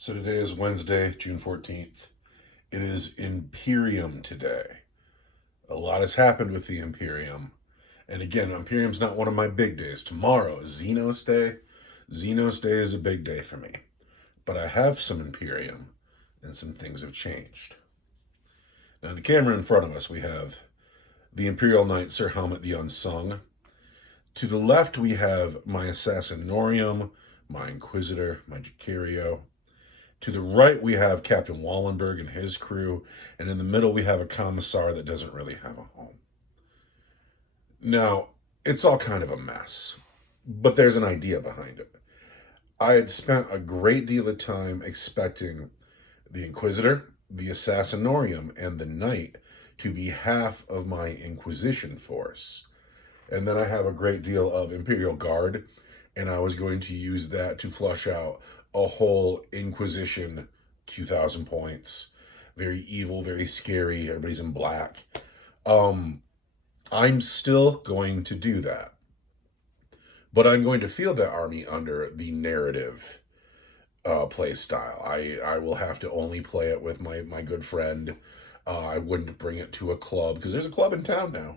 So today is Wednesday, June 14th. It is Imperium today. A lot has happened with the Imperium. And again, Imperium's not one of my big days. Tomorrow is Xenos Day. Xenos Day is a big day for me. But I have some Imperium, and some things have changed. Now, the camera in front of us, we have the Imperial Knight, Sir Helmet the Unsung. To the left, we have my Assassinorium, my Inquisitor, my Jacario. To the right, we have Captain Wallenberg and his crew, and in the middle, we have a commissar that doesn't really have a home. Now, it's all kind of a mess, but there's an idea behind it. I had spent a great deal of time expecting the Inquisitor, the Assassinorium, and the Knight to be half of my Inquisition force. And then I have a great deal of Imperial Guard, and I was going to use that to flush out a whole Inquisition 2,000 points. Very evil, very scary. Everybody's in black. I'm still going to do that. But I'm going to field that army under the narrative play style. I will have to only play it with my good friend. I wouldn't bring it to a club because there's a club in town now.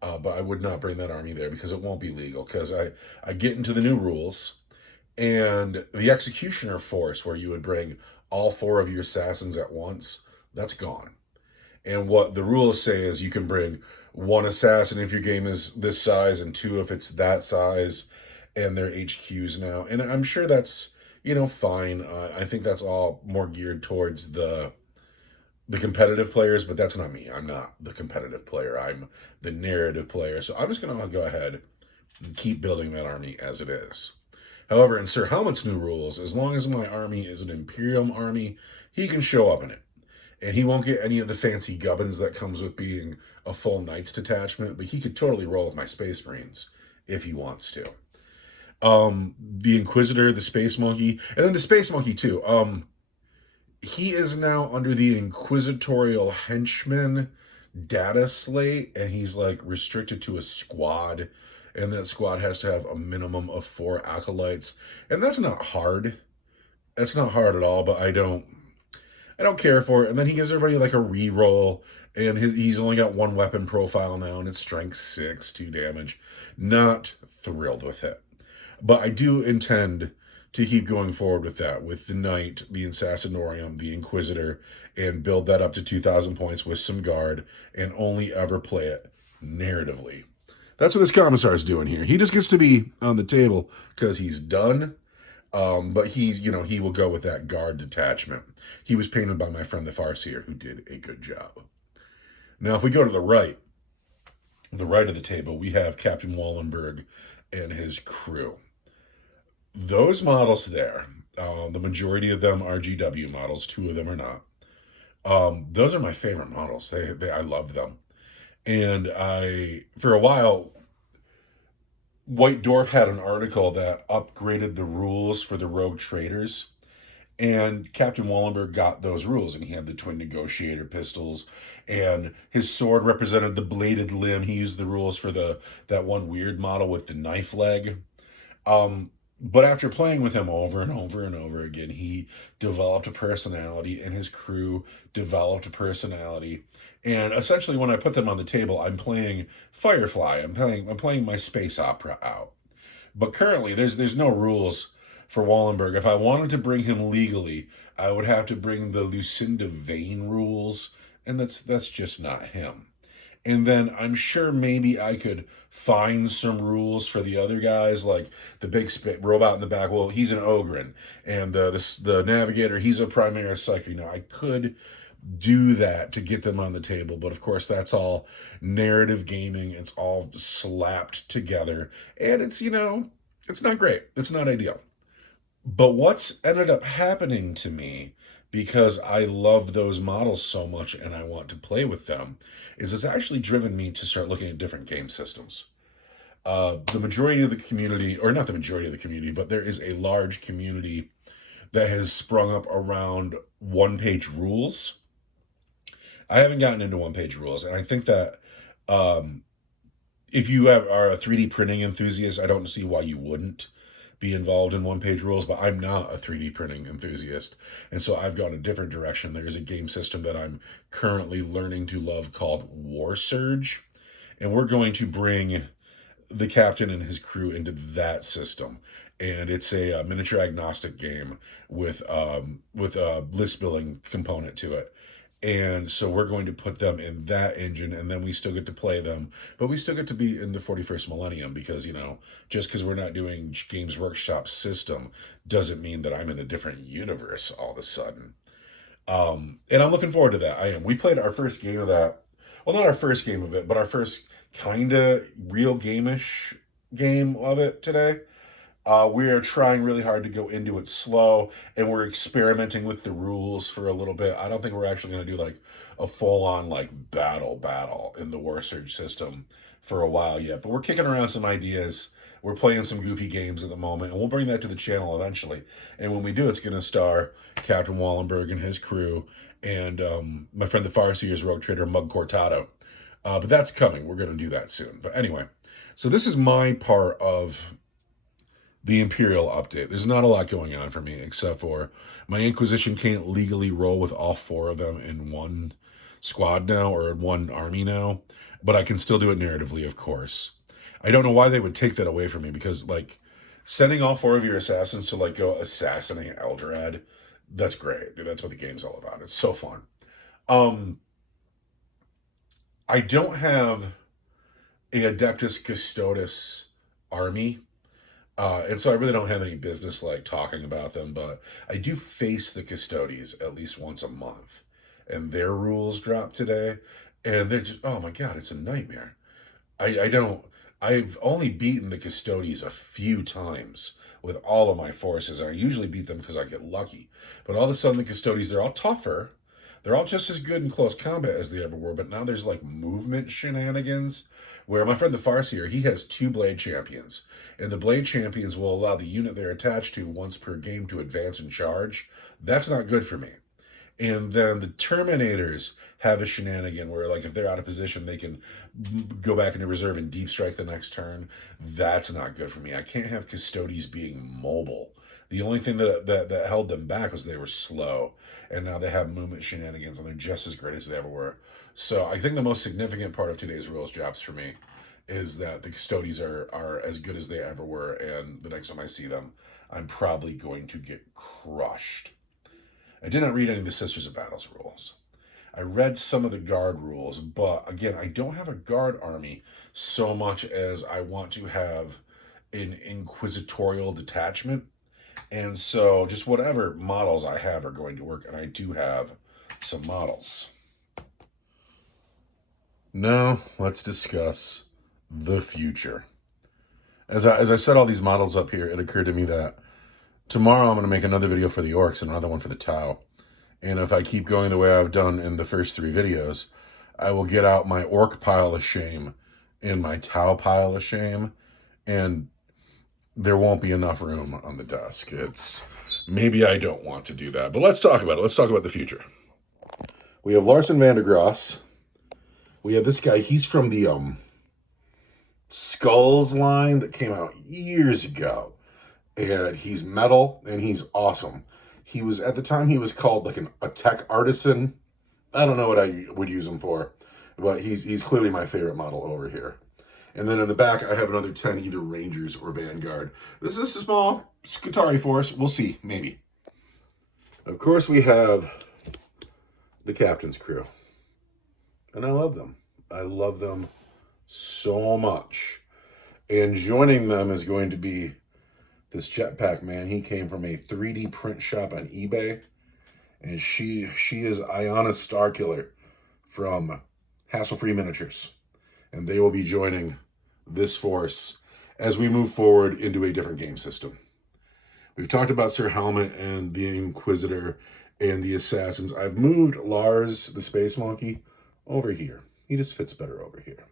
But I would not bring that army there because it won't be legal. Because I get into the new rules, and the executioner force, where you would bring all four of your assassins at once, that's gone. And what the rules say is you can bring one assassin if your game is this size, and two if it's that size, and their HQs now. And I'm sure that's, fine. I think that's all more geared towards the competitive players, but that's not me. I'm not the competitive player. I'm the narrative player. So I'm just going to go ahead and keep building that army as it is. However, in Sir Helmet's new rules, as long as my army is an Imperium army, he can show up in it. And he won't get any of the fancy gubbins that comes with being a full Knights detachment, but he could totally roll with my Space Marines if he wants to. The Inquisitor, the Space Monkey, and then the Space Monkey too. He is now under the Inquisitorial Henchman data slate, and he's like restricted to a squad, and that squad has to have a minimum of 4 acolytes, and that's not hard. That's not hard at all, but I don't care for it. And then he gives everybody like a re-roll, and he's only got 1 weapon profile now, and it's strength 6, 2 damage. Not thrilled with it, but I do intend to keep going forward with that, with the Knight, the Assassinorium, the Inquisitor, and build that up to 2,000 points with some guard, and only ever play it narratively. That's what this commissar is doing here. He just gets to be on the table because he's done, but he will go with that guard detachment. He was painted by my friend the Farseer, who did a good job. Now, if we go to the right of the table, we have Captain Wallenberg and his crew. Those models there, the majority of them are GW models. 2 of them are not. Those are my favorite models. I love them. And for a while, White Dwarf had an article that upgraded the rules for the rogue traders. And Captain Wallenberg got those rules, and he had the twin negotiator pistols, and his sword represented the bladed limb. He used the rules for that one weird model with the knife leg. But after playing with him over and over and over again, he developed a personality, and his crew developed a personality. And essentially, when I put them on the table, I'm playing Firefly. I'm playing my space opera out. But currently, there's no rules for Wallenberg. If I wanted to bring him legally, I would have to bring the Lucinda Vane rules, and that's just not him. And then I'm sure maybe I could find some rules for the other guys, like the big robot in the back. Well, he's an Ogren, and the navigator, he's a Primaris Psychic. I could do that to get them on the table, but of course that's all narrative gaming. It's all slapped together, and it's not great. It's not ideal. But what's ended up happening to me, because I love those models so much and I want to play with them, is it's actually driven me to start looking at different game systems. The majority of the community, or not the majority of the community, but there is a large community that has sprung up around one-page rules. I haven't gotten into one-page rules, and I think that if you are a 3D printing enthusiast, I don't see why you wouldn't. be involved in one-page rules, but I'm not a 3D printing enthusiast. And so I've gone a different direction. There's a game system that I'm currently learning to love called War Surge. And we're going to bring the captain and his crew into that system. And it's a, miniature agnostic game with a list building component to it. And so we're going to put them in that engine, and then we still get to play them, but we still get to be in the 41st millennium because, just because we're not doing Games Workshop system doesn't mean that I'm in a different universe all of a sudden. And I'm looking forward to that. I am. We played our first game of that. Well, not our first game of it, but our first kind of real game-ish game of it today. We are trying really hard to go into it slow, and we're experimenting with the rules for a little bit. I don't think we're actually going to do like a full-on like battle in the War Surge system for a while yet. But we're kicking around some ideas. We're playing some goofy games at the moment, and we'll bring that to the channel eventually. And when we do, it's going to star Captain Wallenberg and his crew, and my friend the Farseer's Rogue Trader Mug Cortado. But that's coming. We're going to do that soon. But anyway, so this is my part of the Imperial update. There's not a lot going on for me except for my Inquisition can't legally roll with all 4 of them in one squad now or in one army now, but I can still do it narratively, of course. I don't know why they would take that away from me because, like, sending all 4 of your assassins to, like, go assassinate Eldrad, that's great. Dude, that's what the game's all about. It's so fun. I don't have a Adeptus Custodes army. And so I really don't have any business like talking about them, but I do face the Custodes at least once a month. And their rules drop today. And they're just, oh my God, it's a nightmare. I've only beaten the Custodes a few times with all of my forces. I usually beat them because I get lucky. But all of a sudden the Custodes, they're all tougher. They're all just as good in close combat as they ever were, but now there's like movement shenanigans where my friend the Farseer, he has 2 Blade Champions, and the Blade Champions will allow the unit they're attached to once per game to advance and charge. That's not good for me. And then the Terminators have a shenanigan where, like, if they're out of position, they can go back into reserve and deep strike the next turn. That's not good for me. I can't have Custodes being mobile. The only thing that held them back was they were slow, and now they have movement shenanigans, and they're just as great as they ever were. So I think the most significant part of today's rules drops for me is that the Custodes are as good as they ever were, and the next time I see them, I'm probably going to get crushed. I did not read any of the Sisters of Battles rules. I read some of the guard rules, but again, I don't have a guard army so much as I want to have an inquisitorial detachment. And so just whatever models I have are going to work, and I do have some models. Now, let's discuss the future. As I set all these models up here, it occurred to me that tomorrow I'm going to make another video for the Orcs and another one for the Tau. And if I keep going the way I've done in the first 3 videos, I will get out my Orc pile of shame and my Tau pile of shame, and there won't be enough room on the desk. Maybe I don't want to do that, but let's talk about it. Let's talk about the future. We have Larson van der Graas. We have this guy. He's from the Skulls line that came out years ago, and he's metal and he's awesome. He was, at the time, he was called like a tech artisan. I don't know what I would use him for, but he's clearly my favorite model over here. And then in the back, I have another 10, either Rangers or Vanguard. This is a small Skitarii force. We'll see, maybe. Of course, we have the captain's crew. And I love them. I love them so much. And joining them is going to be this jetpack man. He came from a 3D print shop on eBay. And she is Iona Starkiller from Hassle-Free Miniatures. And they will be joining this force as we move forward into a different game system. We've talked about Sir Helmet and the Inquisitor and the Assassins. I've moved Lars, the Space Monkey, over here. He just fits better over here.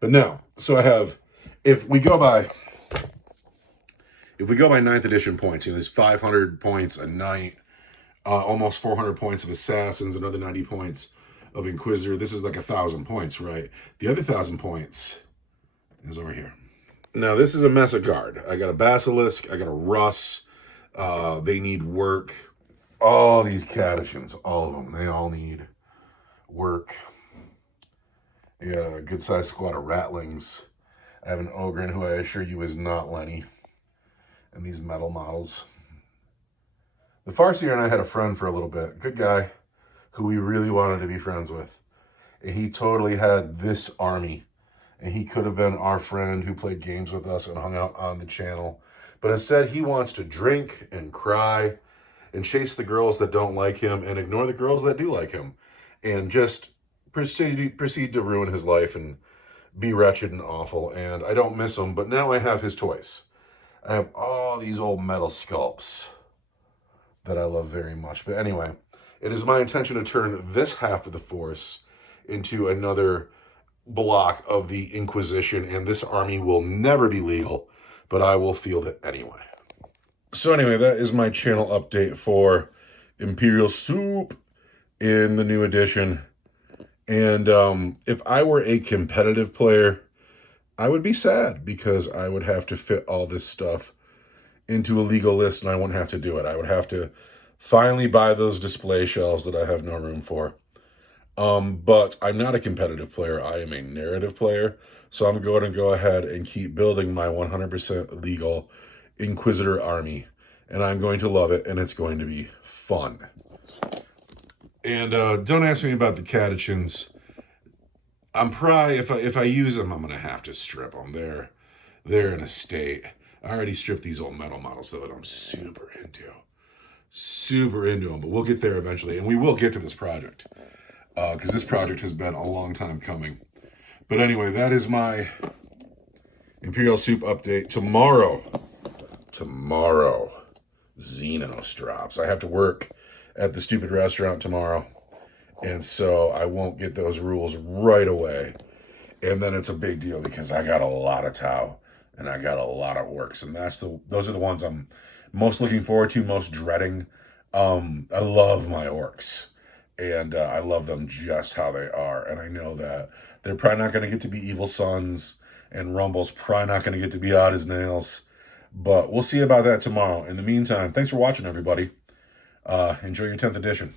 But no, so I have, if we go by 9th edition points, there's 500 points a knight, almost 400 points of Assassins, another 90 points of Inquisitor. This is like 1,000 points, right? The other 1,000 points is over here. Now, this is a mess of guard. I got a Basilisk. I got a Russ. They need work. All these Catechins, all of them, they all need work. You got a good-sized squad of Ratlings. I have an Ogren who I assure you is not Lenny. And these metal models. The Farseer and I had a friend for a little bit. Good guy who we really wanted to be friends with. And he totally had this army. And he could have been our friend who played games with us and hung out on the channel. But instead, he wants to drink and cry and chase the girls that don't like him and ignore the girls that do like him. And just proceed to ruin his life and be wretched and awful. And I don't miss him, but now I have his toys. I have all these old metal sculpts that I love very much. But anyway, it is my intention to turn this half of the force into another block of the Inquisition, and this army will never be legal, but I will field it anyway. So anyway, that is my channel update for Imperial Soup in the new edition. And if I were a competitive player, I would be sad because I would have to fit all this stuff into a legal list and I wouldn't have to do it. I would have to finally buy those display shelves that I have no room for. But I'm not a competitive player. I am a narrative player. So I'm going to go ahead and keep building my 100% legal Inquisitor army. And I'm going to love it, and it's going to be fun. And don't ask me about the Catechins. I'm probably, if I use them, I'm going to have to strip them. They're in a state. I already stripped these old metal models, though, that I'm super into. Super into them, but we'll get there eventually. And we will get to this project. Because this project has been a long time coming. But anyway, that is my Imperial Soup update. Tomorrow, Xenos drops. I have to work at the stupid restaurant tomorrow. And so I won't get those rules right away. And then it's a big deal because I got a lot of Tau and I got a lot of works. And those are the ones I'm most looking forward to, most dreading. I love my orcs. And I love them just how they are. And I know that they're probably not going to get to be evil sons. And Rumble's probably not going to get to be odd as nails. But we'll see about that tomorrow. In the meantime, thanks for watching, everybody. Enjoy your 10th edition.